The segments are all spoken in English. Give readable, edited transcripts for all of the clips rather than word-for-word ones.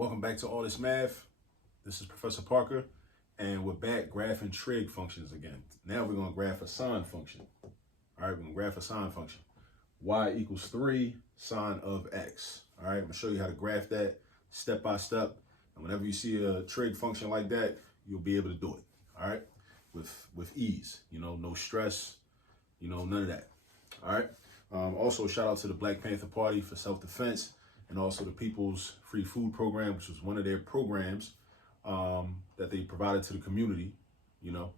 Welcome back to All This Math. This is Professor Parker, and we're back graphing trig functions again. Now we're going to graph a sine function. All right, we're going to graph a sine function. Y equals 3 sine of x. All right, I'm going to show you how to graph that step by step. And whenever you see a trig function like that, you'll be able to do it. All right, with ease. You know, no stress. You know, none of that. All right. Also, shout out to the Black Panther Party for self-defense, and also the People's Free Food Program, which was one of their programs that they provided to the community, you know,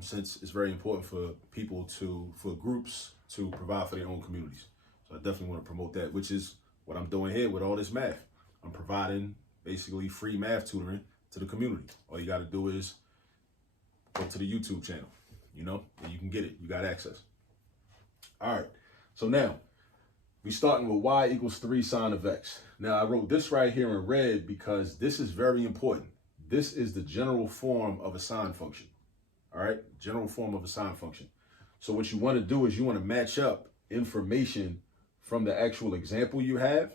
since it's very important for people for groups to provide for their own communities. So I definitely want to promote that, which is what I'm doing here with all this math. I'm providing basically free math tutoring to the community. All you got to do is go to the YouTube channel, you know, and you can get it. You got access. All right. So now, we're starting with y equals 3 sine of x. Now, I wrote this right here in red because this is very important. This is the general form of a sine function. All right? General form of a sine function. So what you want to do is you want to match up information from the actual example you have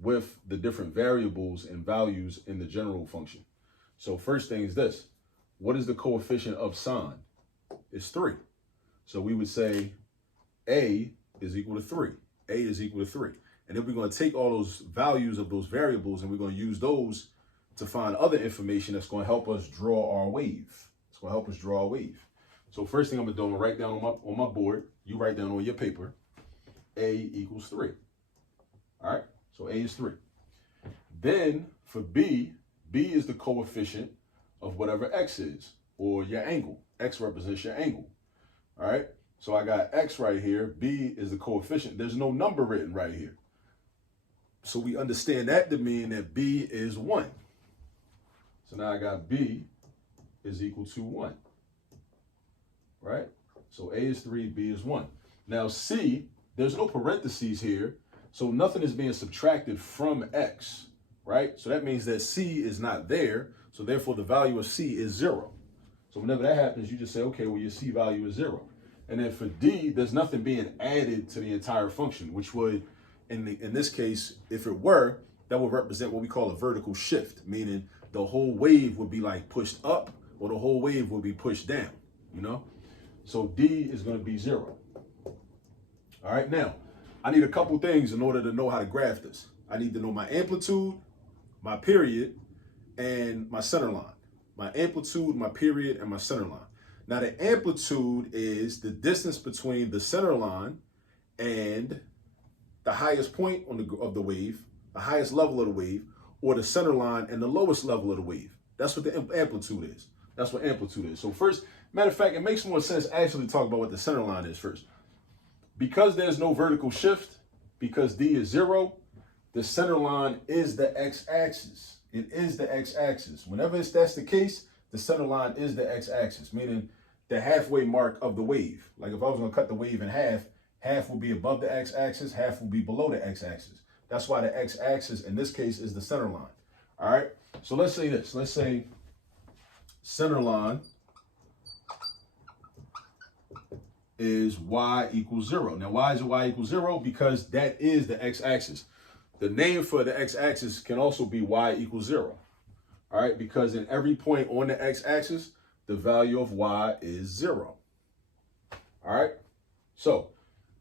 with the different variables and values in the general function. So first thing is this. What is the coefficient of sine? It's 3. So we would say a is equal to 3. A is equal to 3. And then we're going to take all those values of those variables and we're going to use those to find other information that's going to help us draw our wave. It's going to help us draw a wave. So first thing I'm going to do, I'm going to write down on my board. You write down on your paper, A equals 3. All right, so A is 3. Then for B is the coefficient of whatever X is, or your angle. X represents your angle. All right. So I got X right here. B is the coefficient. There's no number written right here. So we understand that to mean that B is 1. So now I got B is equal to 1. Right? So A is 3, B is 1. Now C, there's no parentheses here. So nothing is being subtracted from X. Right? So that means that C is not there. So therefore the value of C is 0. So whenever that happens, you just say, okay, well, your C value is 0. And then for D, there's nothing being added to the entire function, which would, in this case, if it were, that would represent what we call a vertical shift, meaning the whole wave would be like pushed up or the whole wave would be pushed down, you know? So D is going to be 0. All right, now, I need a couple things in order to know how to graph this. I need to know my amplitude, my period, and my center line. My amplitude, my period, and my center line. Now, the amplitude is the distance between the center line and the highest point of the wave, the highest level of the wave, or the center line and the lowest level of the wave. That's what the amplitude is. That's what amplitude is. So first, matter of fact, it makes more sense actually to talk about what the center line is first. Because there's no vertical shift, because D is 0, the center line is the x-axis. It is the x-axis. Whenever that's the case, the center line is the x-axis, meaning the halfway mark of the wave. Like if I was going to cut the wave in half, half will be above the x-axis, half will be below the x-axis. That's why the x-axis in this case is the center line. All right. So let's say this. Let's say center line is y equals 0. Now, why is it y equals 0? Because that is the x-axis. The name for the x-axis can also be y equals 0. All right, because in every point on the x-axis, the value of y is 0. All right, so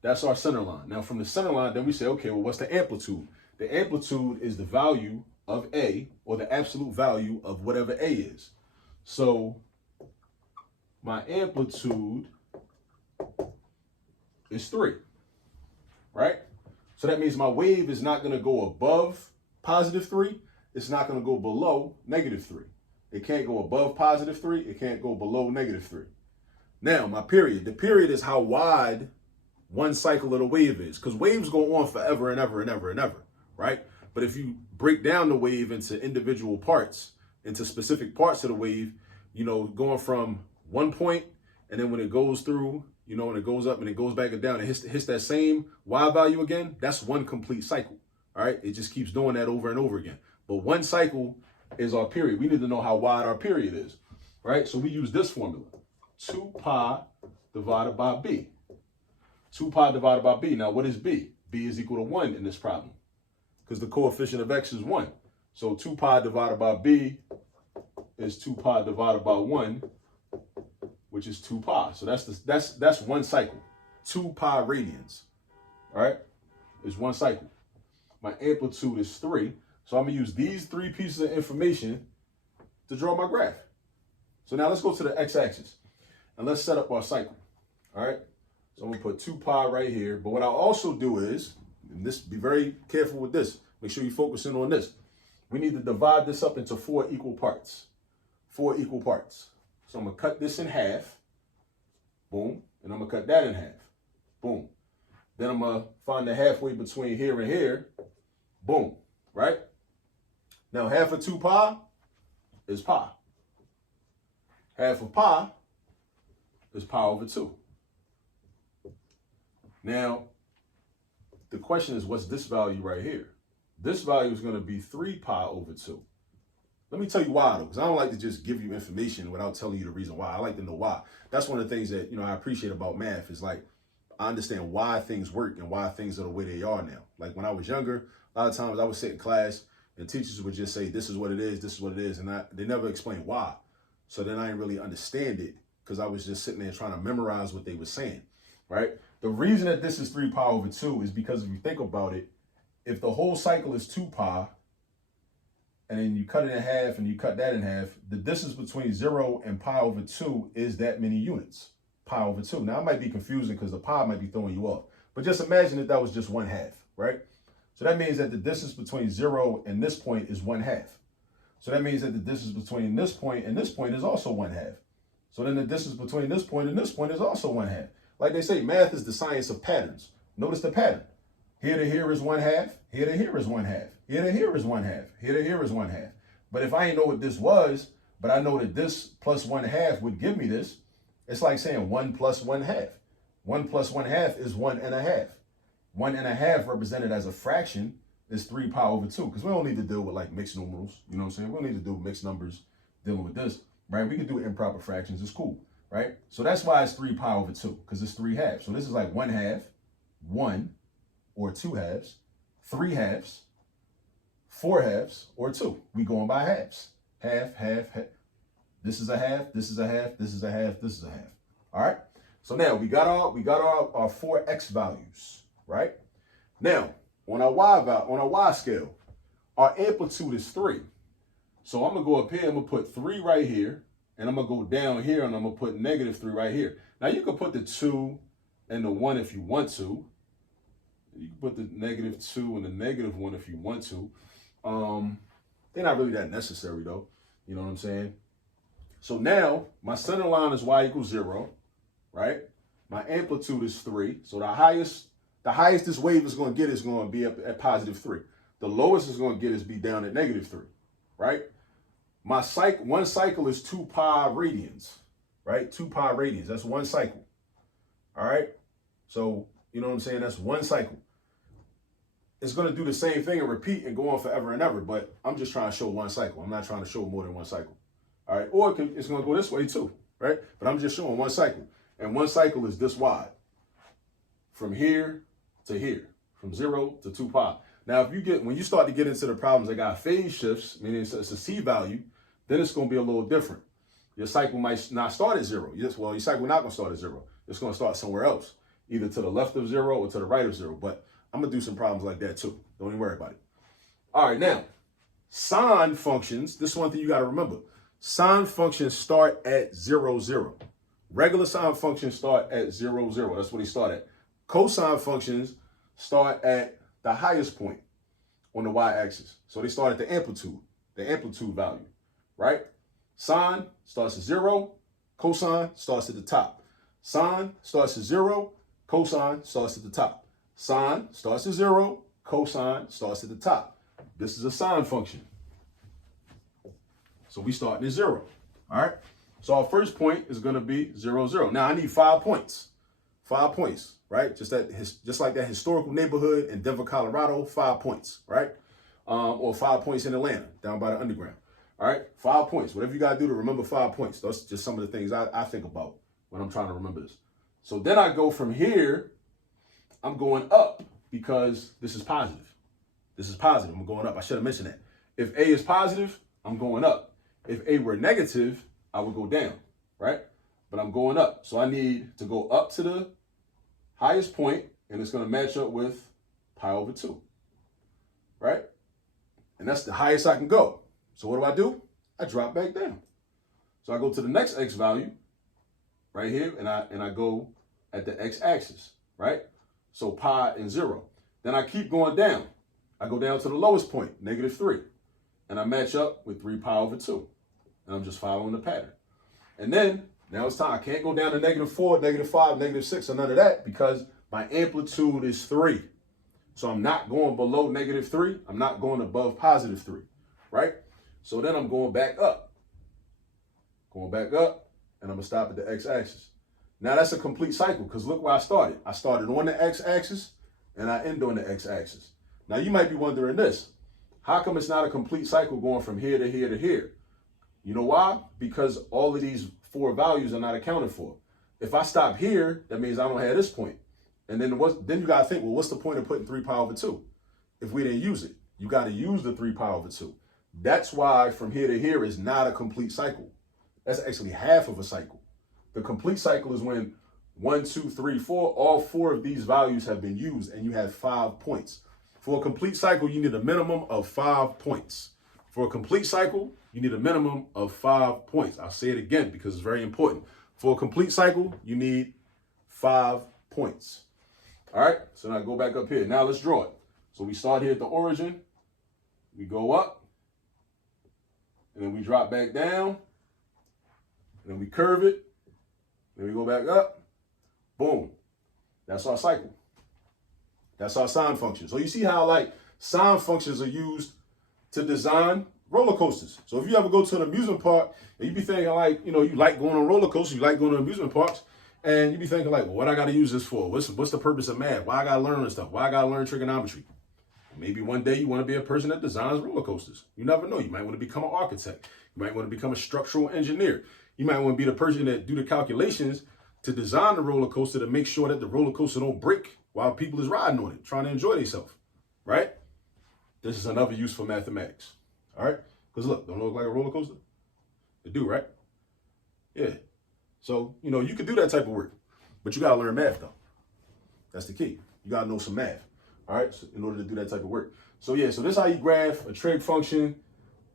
that's our center line. Now from the center line, then we say, okay, well, what's the amplitude? The amplitude is the value of A, or the absolute value of whatever A is. So my amplitude is 3, right? So that means my wave is not going to go above positive 3. It's not going to go below negative 3. It can't go above positive 3. It can't go below negative 3. Now, my period. The period is how wide one cycle of the wave is, because waves go on forever and ever and ever and ever, right? But if you break down the wave into individual parts, into specific parts of the wave, you know, going from one point, and then when it goes through, you know, and it goes up and it goes back and down and hits that same y value again, that's one complete cycle, all right? It just keeps doing that over and over again. But one cycle is our period. We need to know how wide our period is, right? So we use this formula, 2 pi divided by b. 2 pi divided by b. Now, what is b? B is equal to 1 in this problem because the coefficient of x is 1. So 2 pi divided by b is 2 pi divided by 1, which is 2 pi. So that's one cycle. 2 pi radians. All right? Is one cycle. My amplitude is 3. So I'm going to use these 3 pieces of information to draw my graph. So now let's go to the x-axis and let's set up our cycle. All right? So I'm going to put 2 pi right here. But what I'll also do is, and this, be very careful with this. Make sure you focus in on this. We need to divide this up into 4 equal parts. 4 equal parts. So I'm going to cut this in half. Boom. And I'm going to cut that in half. Boom. Then I'm going to find the halfway between here and here. Boom. Right? Now, half of 2 pi is pi. Half of pi is pi over 2. Now, the question is, what's this value right here? This value is going to be 3 pi over 2. Let me tell you why, though, because I don't like to just give you information without telling you the reason why. I like to know why. That's one of the things that, I appreciate about math is like, I understand why things work and why things are the way they are now. Like when I was younger, a lot of times I would sit in class and teachers would just say, this is what it is, this is what it is. And they never explained why. So then I didn't really understand it because I was just sitting there trying to memorize what they were saying, right? The reason that this is 3 pi over 2 is because if you think about it, if the whole cycle is 2 pi, and then you cut it in half and you cut that in half, the distance between 0 and pi over 2 is that many units, pi over 2. Now, it might be confusing because the pi might be throwing you off. But just imagine that was just 1/2, right? So that means that the distance between 0 and this point is 1/2. So that means that the distance between this point and this point is also 1/2. So then the distance between this point and this point is also 1/2. Like they say, math is the science of patterns. Notice the pattern. Here to here is 1/2. Here to here is 1/2. Here to here is 1/2. Here to here is 1/2. But if I didn't know what this was, but I know that this plus 1/2 would give me this, it's like saying 1 plus 1/2. 1 plus 1/2 is 1.5. 1.5 represented as a fraction is 3 pi over 2. Because we don't need to deal with like mixed numerals. You know what I'm saying? We don't need to do mixed numbers dealing with this, right? We can do improper fractions. It's cool, right? So that's why it's 3 pi over 2, because it's 3 halves. So this is like 1/2, 1, or 2 halves, 3 halves, 4 halves, or 2. We going by halves. Half, half, half. This is a half, this is a half, this is a half, this is a half. All right? So now we got our 4x values, right? Now, on our y scale, our amplitude is 3. So I'm going to go up here, I'm going to put 3 right here, and I'm going to go down here, and I'm going to put -3 right here. Now, you can put the 2 and the 1 if you want to. You can put the -2 and the -1 if you want to. They're not really that necessary, though. You know what I'm saying? So now, my center line is y equals 0, right? My amplitude is 3. So the highest this wave is going to get is going to be up at +3. The lowest it's going to get is be down at -3, right? My one cycle is 2 pi radians, right? 2 pi radians. That's one cycle. All right? So, you know what I'm saying? That's one cycle. It's going to do the same thing and repeat and go on forever and ever, but I'm just trying to show one cycle. I'm not trying to show more than one cycle. All right? Or it's going to go this way too, right? But I'm just showing one cycle. And one cycle is this wide. From here to here. From 0 to 2 pi. Now, when you start to get into the problems that got phase shifts, meaning it's a C value, then it's going to be a little different. Your cycle might not start at 0. Your cycle not going to start at 0. It's going to start somewhere else, either to the left of 0 or to the right of 0. But I'm going to do some problems like that too. Don't even worry about it. All right, now, sine functions, this is one thing you got to remember. Sine functions start at 0, 0. Regular sine functions start at 0, 0. That's what they start at. Cosine functions start at the highest point on the y-axis. So they start at the amplitude value, right? Sine starts at 0. Cosine starts at the top. Sine starts at 0. Cosine starts at the top. Sine starts at 0. Cosine starts at the top. This is a sine function. So we start at 0. All right. So our first point is going to be 0, 0. Now I need 5 points. 5 points, right? Just like that historical neighborhood in Denver, Colorado, 5 points, right? Or 5 points in Atlanta, down by the underground. All right, 5 points. Whatever you got to do to remember 5 points. That's just some of the things I think about when I'm trying to remember this. So then I go from here, I'm going up because this is positive. This is positive. I'm going up. I should have mentioned that. If A is positive, I'm going up. If A were negative, I would go down, right? But I'm going up. So I need to go up to the highest point, and it's going to match up with pi over 2, right? And that's the highest I can go. So what do? I drop back down. So I go to the next x value right here, and I go at the x-axis, right? So pi and 0. Then I keep going down. I go down to the lowest point, -3. And I match up with 3 pi over 2. And I'm just following the pattern. And then, now it's time. I can't go down to -4, -5, -6, or none of that because my amplitude is 3. So I'm not going below -3. I'm not going above +3, right? So then I'm going back up. Going back up, and I'm going to stop at the x-axis. Now that's a complete cycle because look where I started. I started on the x-axis, and I end on the x-axis. Now you might be wondering this. How come it's not a complete cycle going from here to here to here? You know why? Because all of these 4 values are not accounted for. If I stop here, that means I don't have this point. And then you got to think, well, what's the point of putting 3 pi over 2? If we didn't use it, you got to use the 3 pi over 2. That's why from here to here is not a complete cycle. That's actually half of a cycle. The complete cycle is when 1, 2, 3, 4, all 4 of these values have been used and you have 5 points. For a complete cycle, you need a minimum of 5 points. For a complete cycle, you need a minimum of 5 points. I'll say it again because it's very important. For a complete cycle, you need 5 points. All right, so now go back up here. Now let's draw it. So we start here at the origin. We go up. And then we drop back down. And then we curve it. Then we go back up. Boom. That's our cycle. That's our sine function. So you see how like sine functions are used to design roller coasters. So if you ever go to an amusement park and you be thinking like, you know, you like going on roller coasters, you like going to amusement parks, and you be thinking like, well, what I got to use this for? What's the purpose of math? Why I got to learn this stuff? Why I got to learn trigonometry? Maybe one day you want to be a person that designs roller coasters. You never know. You might want to become an architect. You might want to become a structural engineer. You might want to be the person that do the calculations to design the roller coaster to make sure that the roller coaster don't break while people is riding on it, trying to enjoy themselves, right? This is another use for mathematics, all right? Because look, don't it look like a roller coaster? It do, right? Yeah. So, you know, you can do that type of work, but you got to learn math, though. That's the key. You got to know some math, all right, so in order to do that type of work. So, yeah, so this is how you graph a trig function,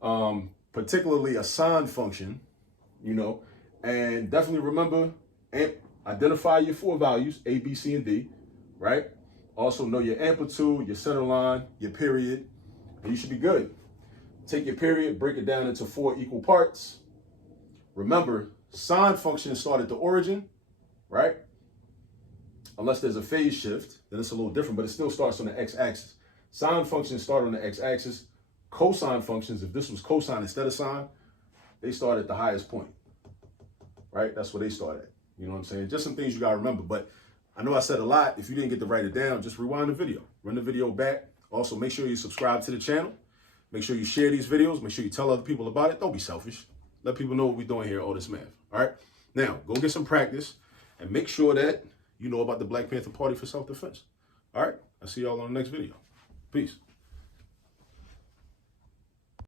particularly a sine function, you know, and definitely remember, identify your 4 values, A, B, C, and D, right? Also know your amplitude, your center line, your period, and you should be good. Take your period, break it down into 4 equal parts. Remember, sine functions start at the origin, right? Unless there's a phase shift, then it's a little different, but it still starts on the x-axis. Sine functions start on the x-axis. Cosine functions, if this was cosine instead of sine, they start at the highest point, right? That's where they start at. You know what I'm saying? Just some things you got to remember. But I know I said a lot. If you didn't get to write it down, just rewind the video. Run the video back. Also, make sure you subscribe to the channel. Make sure you share these videos. Make sure you tell other people about it. Don't be selfish. Let people know what we're doing here, all this math. All right? Now, go get some practice and make sure that you know about the Black Panther Party for self-defense. All right? I'll see y'all on the next video. Peace.